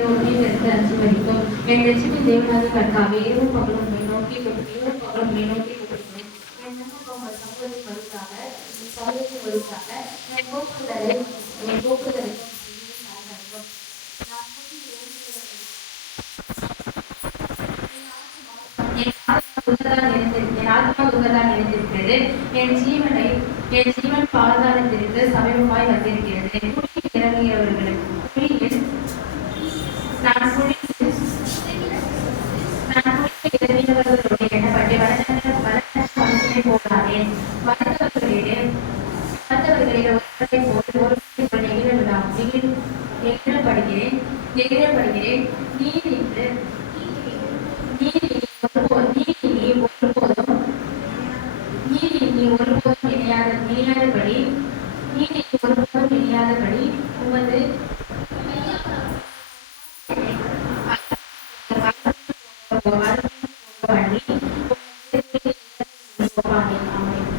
5 வரைக்கும் என் லட்சுமி தேவனாதி கர்த்தாவே இரவும் பகலும் உம்மை நோக்கி இரவும் பகலும் உம்மை நோக்கி கொண்டிருக்கிறேன். என் நன்மைக்கு உங்கள் சமூகத்தில் வருவதாக என் சமூகத்தில் வருவதாக என் போக்குதலை என் ஆத்மா உங்களால் நிறைந்திருக்கிறது. என் ஜீவன் பாதாளத்திற்கு சமீபமாய் வந்திருக்கிறது. குழியில் இறங்கியவர்களுக்கு நான் குழியில் இறங்கியவர்களுடைய எண்ணப்பட்டு வளர்ச்சி போடாதேன். வளர்ந்தவர்களிடையே ஒருவரை போட்டு ஒரு நெகிழப்படுகிறேன். நீ ஒருபோதும் இணையாதபடி உமது